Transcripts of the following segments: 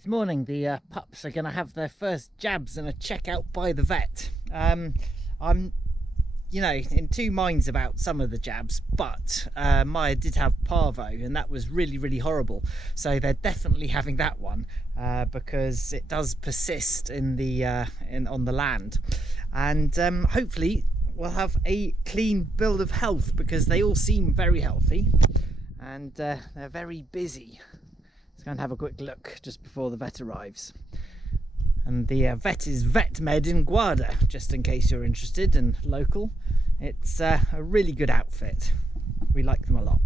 This morning the pups are going to have their first jabs and a check out by the vet. I'm in two minds about some of the jabs, but Maya did have parvo and that was really horrible, so they're definitely having that one because it does persist in the on the land, and hopefully we'll have a clean bill of health because they all seem very healthy and they're very busy. Let's go and have a quick look just before the vet arrives. And the vet is VetMed in Guarda, just in case you're interested and local. It's a really good outfit. We like them a lot.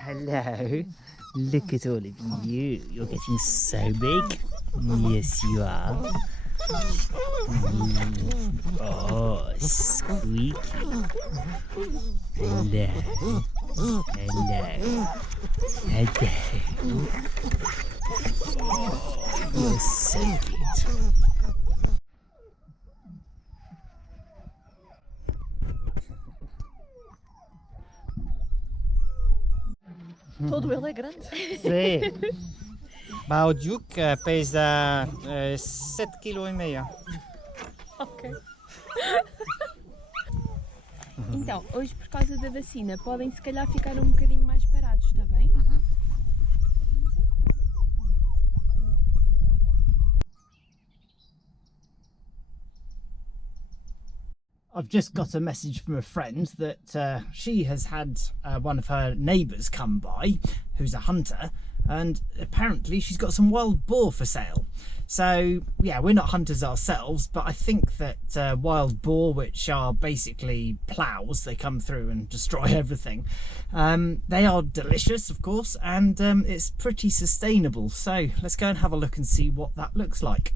Hello. Look at all of you. You're getting so big. Yes, you are. Oh, squeaky. Hello. Hello. Hello. Oh, you're so cute. Todo ele é grande. Sim. O Duke pesa 7,5 kg. Ok. Então, hoje por causa da vacina podem se calhar ficar um bocadinho mais parados, está bem? I've just got a message from a friend that she has had one of her neighbours come by, who's a hunter, and apparently she's got some wild boar for sale. So yeah, we're not hunters ourselves, but I think that wild boar, which are basically ploughs, they come through and destroy everything. They are delicious, of course, and it's pretty sustainable. So let's go and have a look and see what that looks like.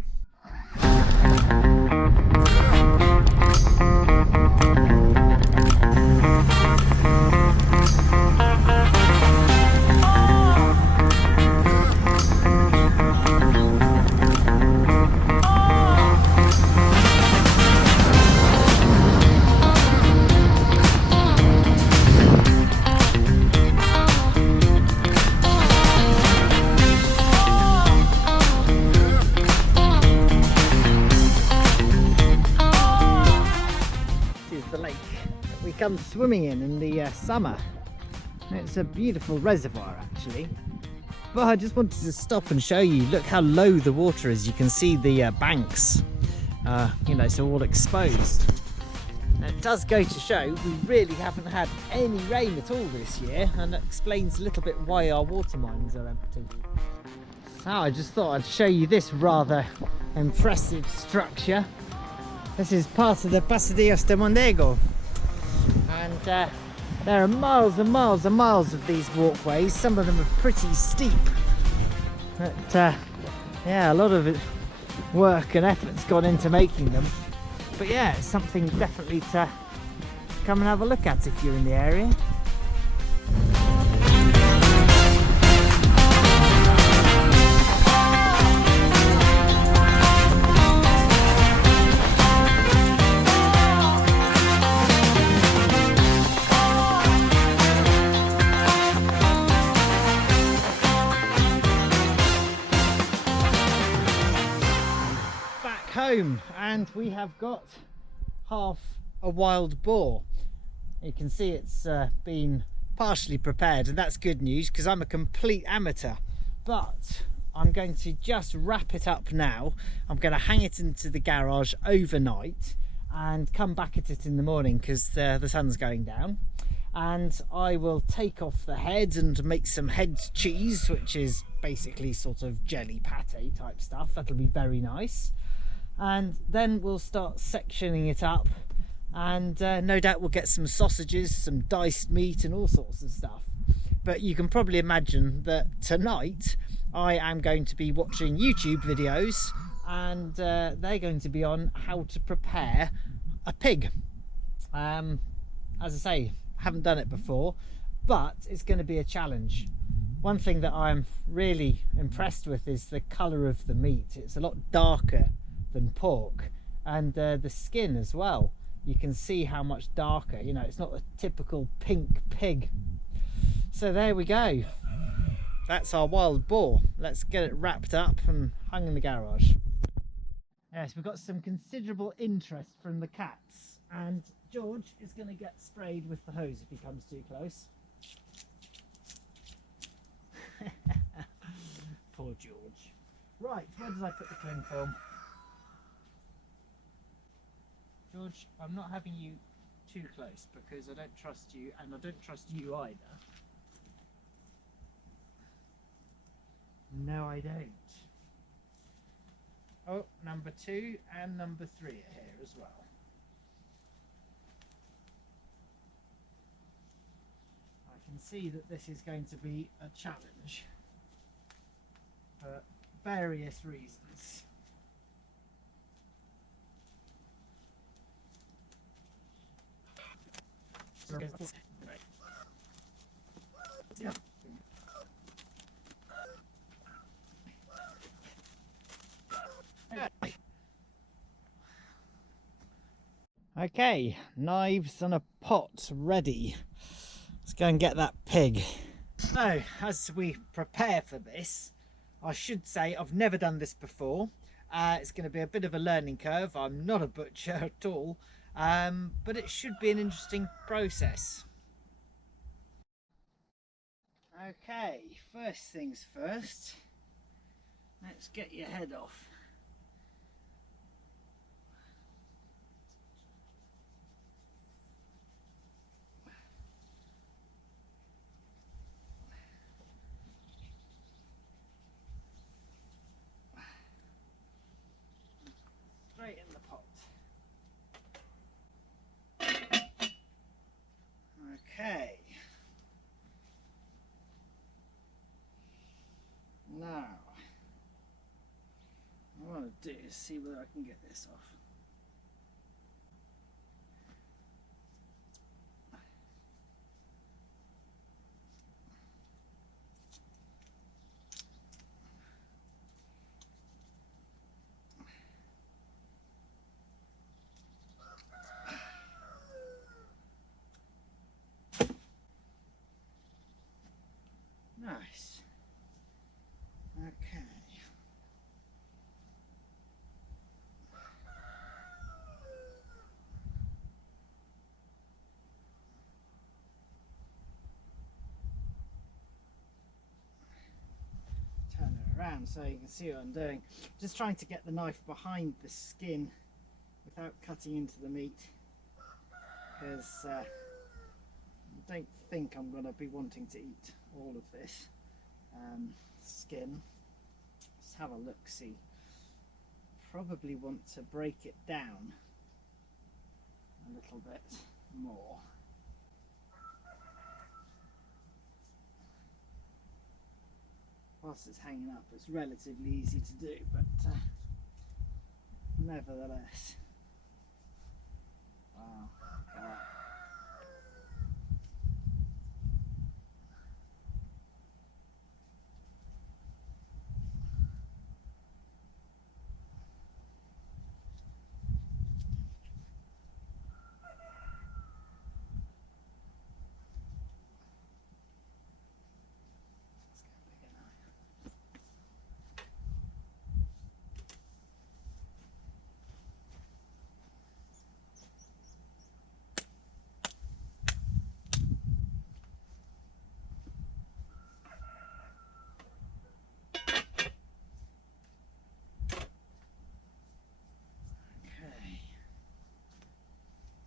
Come swimming in the summer. It's a beautiful reservoir actually, but I just wanted to stop and show you, look how low the water is. You can see the banks, so all exposed. And it does go to show we really haven't had any rain at all this year, and that explains a little bit why our water mines are empty. So I just thought I'd show you this rather impressive structure. This is part of the Pasadillos de Mondego. And there are miles and miles and miles of these walkways. Some of them are pretty steep, but yeah, a lot of work and effort's gone into making them. But yeah, it's something definitely to come and have a look at if you're in the area. Home, and we have got half a wild boar. You can see it's been partially prepared, and that's good news because I'm a complete amateur, but I'm going to just wrap it up now. I'm going to hang it into the garage overnight and come back at it in the morning because the sun's going down, and I will take off the head and make some head cheese, which is basically sort of jelly pate type stuff. That'll be very nice. And then we'll start sectioning it up, and no doubt we'll get some sausages, some diced meat and all sorts of stuff. But you can probably imagine that tonight I am going to be watching YouTube videos, and they're going to be on how to prepare a pig. As I say, haven't done it before, but it's going to be a challenge. One thing that I'm really impressed with is the colour of the meat. It's a lot darker than pork, and the skin as well. You can see how much darker, you know, it's not a typical pink pig. So there we go. That's our wild boar. Let's get it wrapped up and hung in the garage. Yes, we've got some considerable interest from the cats, and George is going to get sprayed with the hose if he comes too close. Poor George. Right, where did I put the cling film? George, I'm not having you too close because I don't trust you, and I don't trust you either. No, I don't. Oh, number 2 and number 3 are here as well. I can see that this is going to be a challenge for various reasons. Okay, knives and a pot ready. Let's go and get that pig. So, as we prepare for this, I should say I've never done this before. It's going to be a bit of a learning curve. I'm not a butcher at all, but it should be an interesting process. Okay, first things first, let's get your head off. Straight in the pot. Okay. Now, what I want to do is see whether I can get this off. Nice. Okay. Turn it around so you can see what I'm doing. Just trying to get the knife behind the skin without cutting into the meat, because I don't think I'm going to be wanting to eat all of this skin. Let's have a look, see. Probably want to break it down a little bit more. Whilst it's hanging up, it's relatively easy to do, but nevertheless. Wow.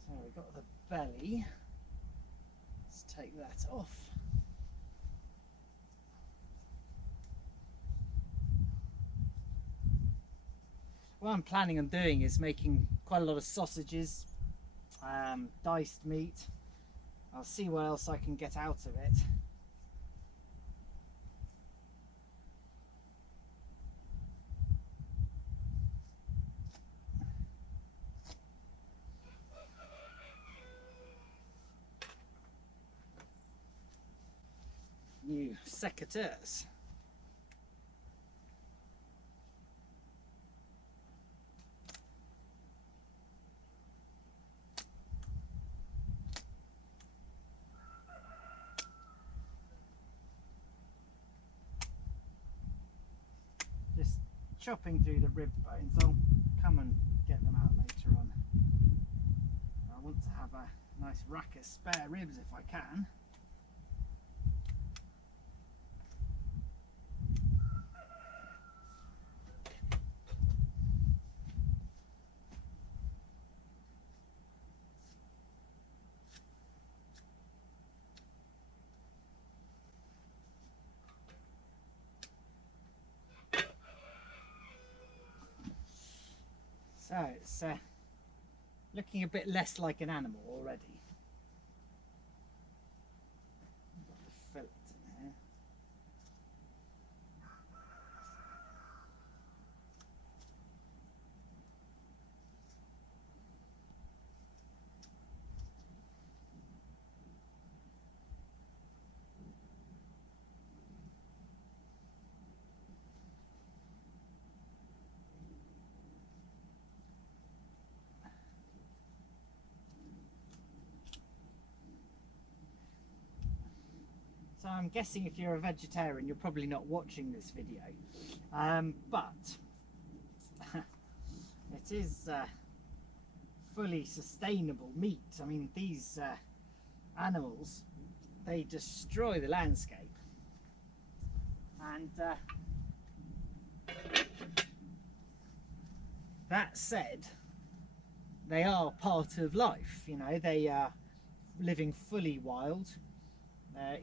So we've got the belly. Let's take that off. What I'm planning on doing is making quite a lot of sausages, diced meat. I'll see what else I can get out of it. New secateurs. chopping through the rib bones. I'll come and get them out later on. I want to have a nice rack of spare ribs if I can. So it's looking a bit less like an animal already. Got the fillet in here. So I'm guessing if you're a vegetarian, you're probably not watching this video, but it is fully sustainable meat. I mean, these animals, they destroy the landscape, and that said, they are part of life. You know, they are living fully wild.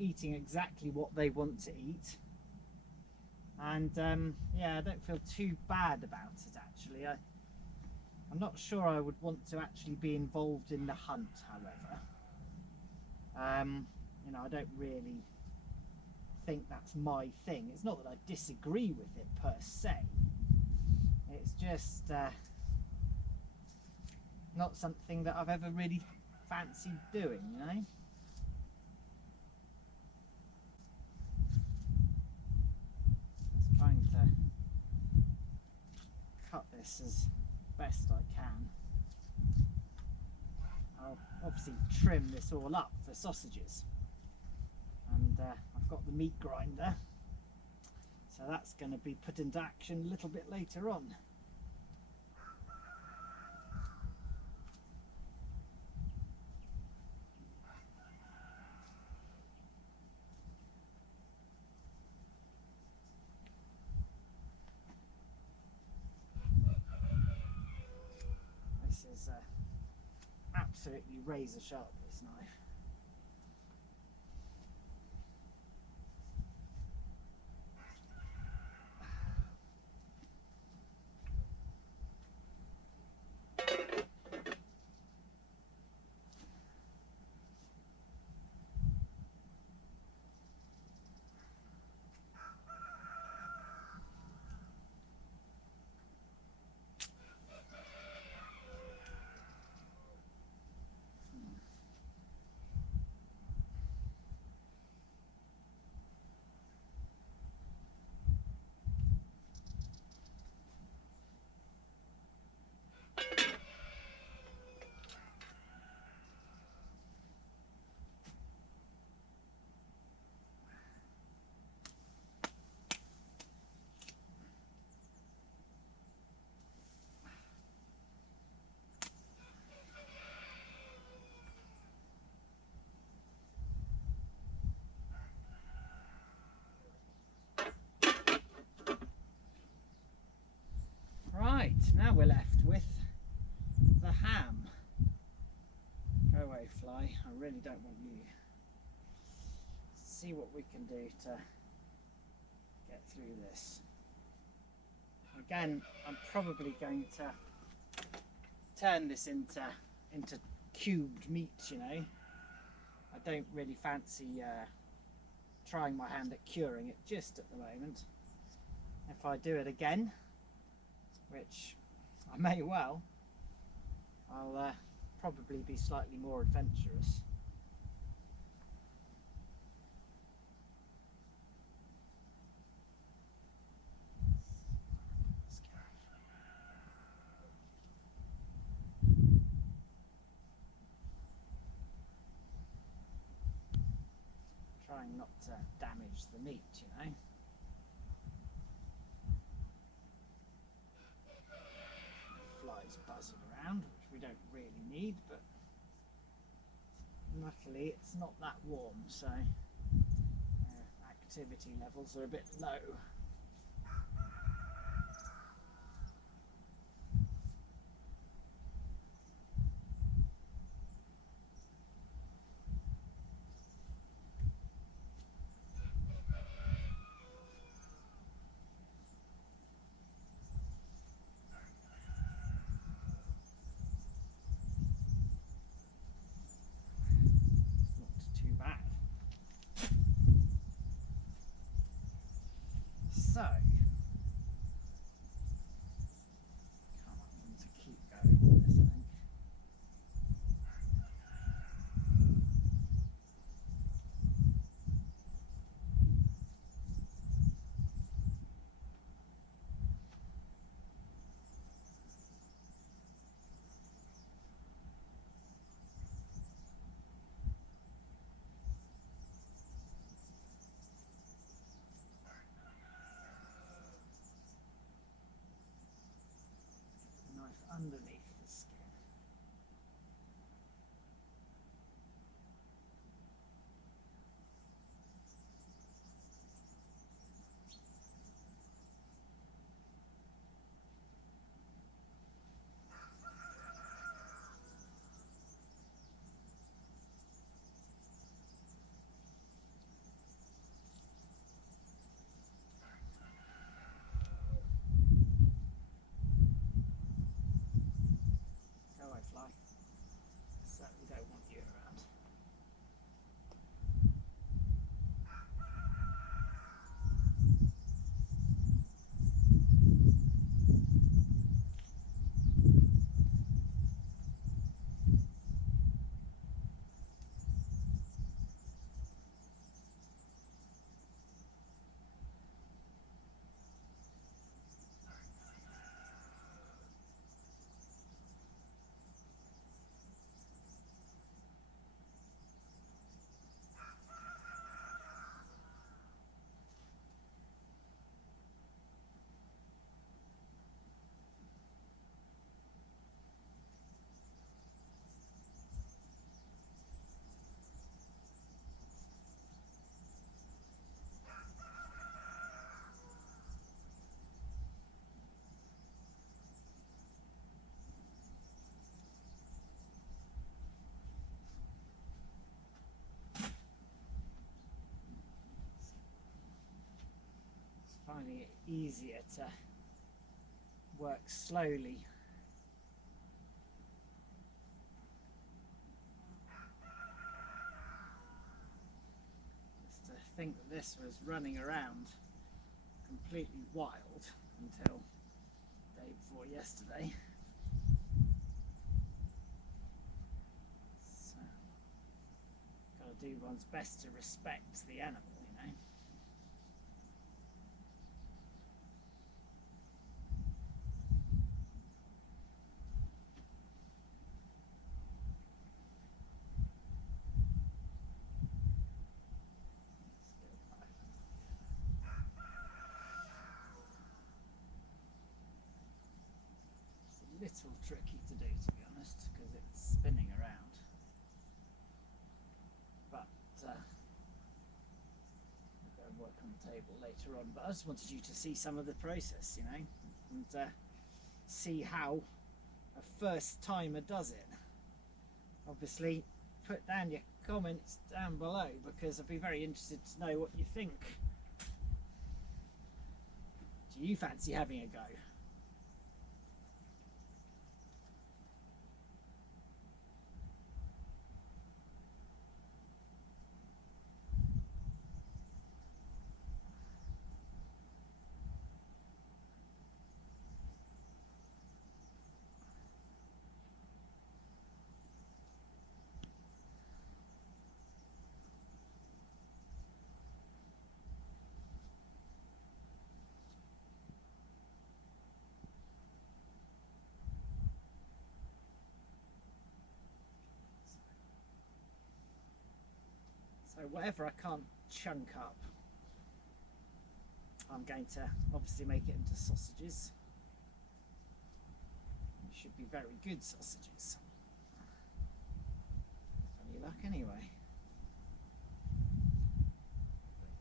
Eating exactly what they want to eat, and yeah, I don't feel too bad about it actually. I'm not sure I would want to actually be involved in the hunt, however. You know, I don't really think that's my thing. It's not that I disagree with it per se, it's just not something that I've ever really fancied doing, you know. Trying to cut this as best I can. I'll obviously trim this all up for sausages, and I've got the meat grinder, so that's going to be put into action a little bit later on. This is absolutely razor sharp, this knife. Right, now we're left with the ham. Go away, fly. I really don't want you. See what we can do to get through this. Again, I'm probably going to turn this into cubed meat, you know. I don't really fancy trying my hand at curing it just at the moment. If I do it again, which I may well, I'll probably be slightly more adventurous. Trying not to damage the meat, you know. we don't really need, but luckily it's not that warm, so activity levels are a bit low. Too bad. So, can't want to keep going with this, I think. Knife underneath the skin. Go away, fly. Certainly don't want you around. Finding it easier to work slowly. Just to think that this was running around completely wild until the day before yesterday. So, gotta do one's best to respect the animal, you know. It's a little tricky to do, to be honest, because it's spinning around. But we'll go and work on the table later on. But I just wanted you to see some of the process, you know, and see how a first timer does it. Obviously, put down your comments down below, because I'd be very interested to know what you think. Do you fancy having a go? So whatever I can't chunk up, I'm going to obviously make it into sausages. should be very good sausages. Any luck anyway.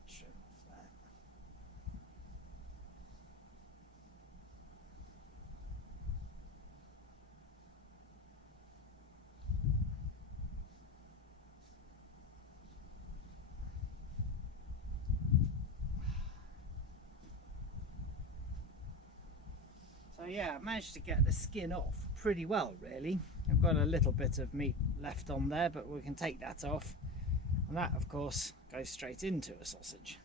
Trim off that. So yeah, I managed to get the skin off pretty well, really. I've got a little bit of meat left on there, but we can take that off. And that, of course, goes straight into a sausage.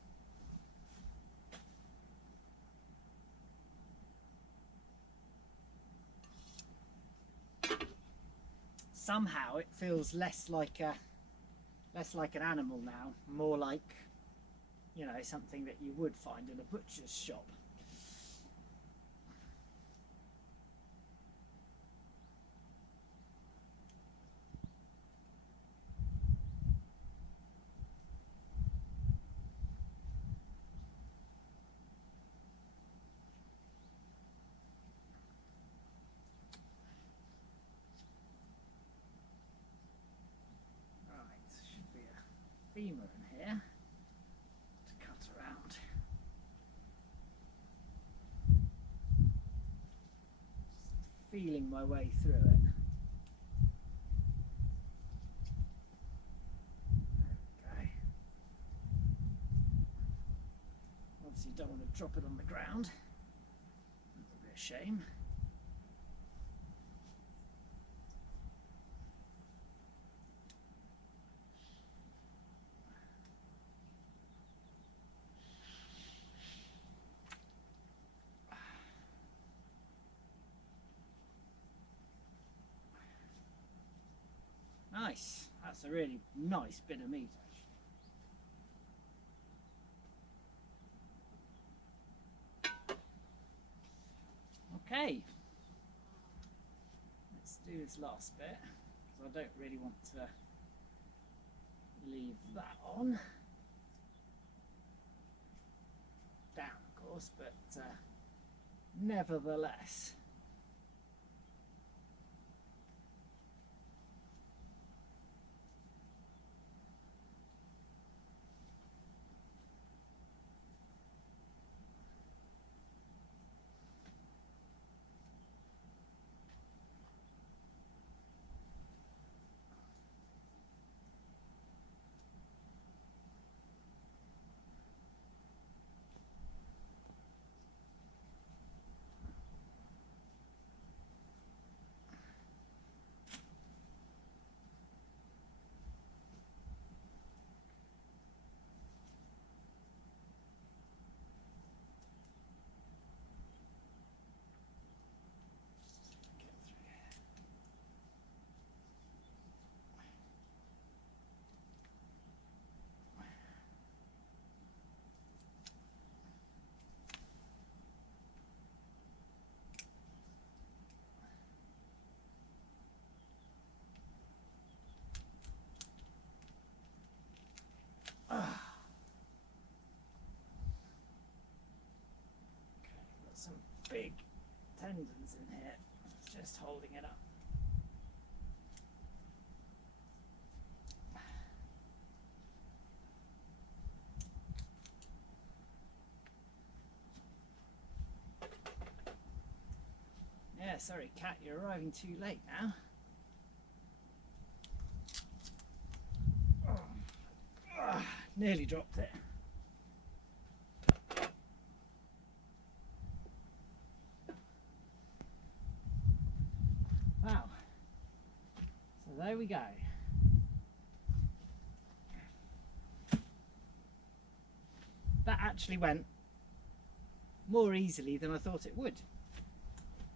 Somehow it feels less like an animal now, more like, you know, something that you would find in a butcher's shop. Femur in here to cut around. Just feeling my way through it. There we go. Obviously you don't want to drop it on the ground. That would be a shame. Nice, that's a really nice bit of meat actually. Okay, let's do this last bit because I don't really want to leave that on. Down of course, but nevertheless. Some big tendons in here, it's just holding it up. Yeah, sorry Cat, you're arriving too late now. Nearly dropped it. Wow, so there we go. That actually went more easily than I thought it would.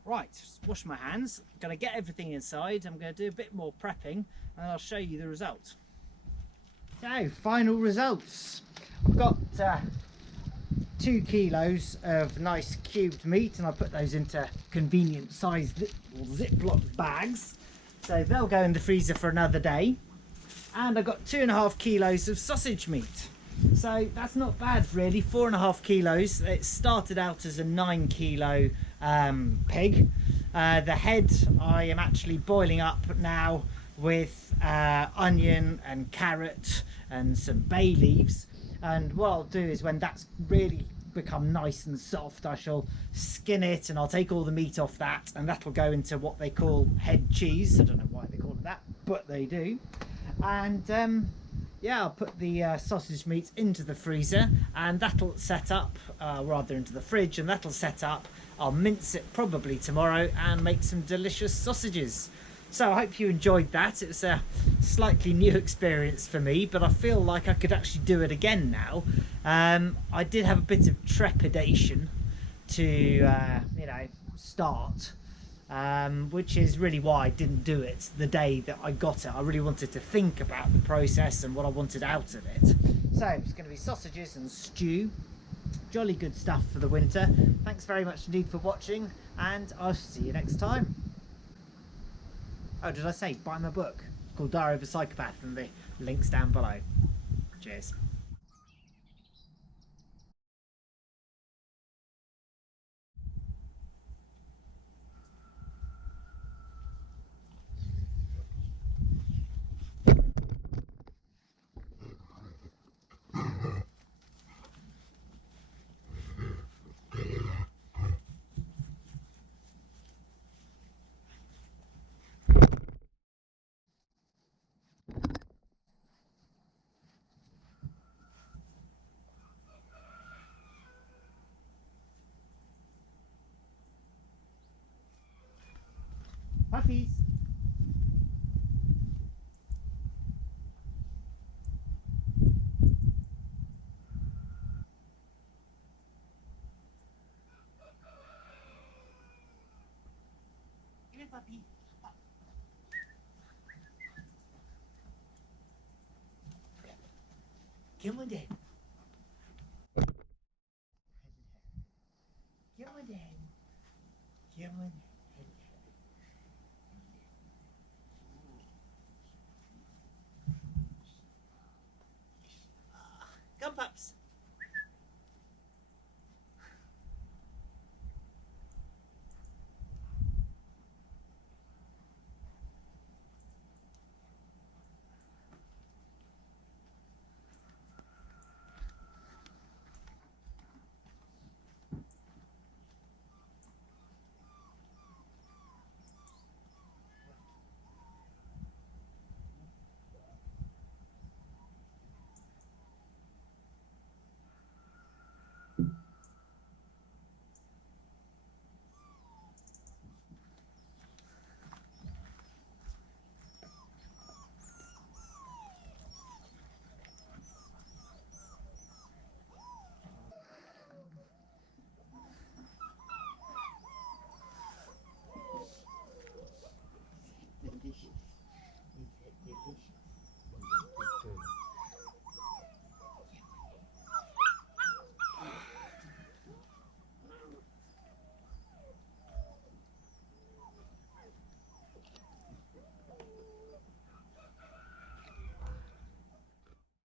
Right, wash my hands, I'm going to get everything inside, I'm going to do a bit more prepping and I'll show you the result. So, final results. I've got 2 kilos of nice cubed meat and I put those into convenient sized Ziploc bags, so they'll go in the freezer for another day. And I've got 2.5 kilos of sausage meat. So that's not bad really, 4.5 kilos. It started out as a 9 kilo pig. The head I am actually boiling up now with onion and carrot and some bay leaves, and what I'll do is when that's really become nice and soft, I shall skin it and I'll take all the meat off that, and that'll go into what they call head cheese. I don't know why they call it that, but they do. And yeah, I'll put the sausage meat into the freezer, and that'll set up, rather into the fridge, and that'll set up. I'll mince it probably tomorrow and make some delicious sausages. So I hope you enjoyed that. It was a slightly new experience for me, but I feel like I could actually do it again now. I did have a bit of trepidation to, you know, start. Which is really why I didn't do it the day that I got it. I really wanted to think about the process and what I wanted out of it. So it's going to be sausages and stew. Jolly good stuff for the winter. Thanks very much indeed for watching, and I'll see you next time. Oh, did I say buy my book? It's called Diary of a Psychopath, and the link's down below. Cheers. Puppies. Come here, puppy. Come on, Dad.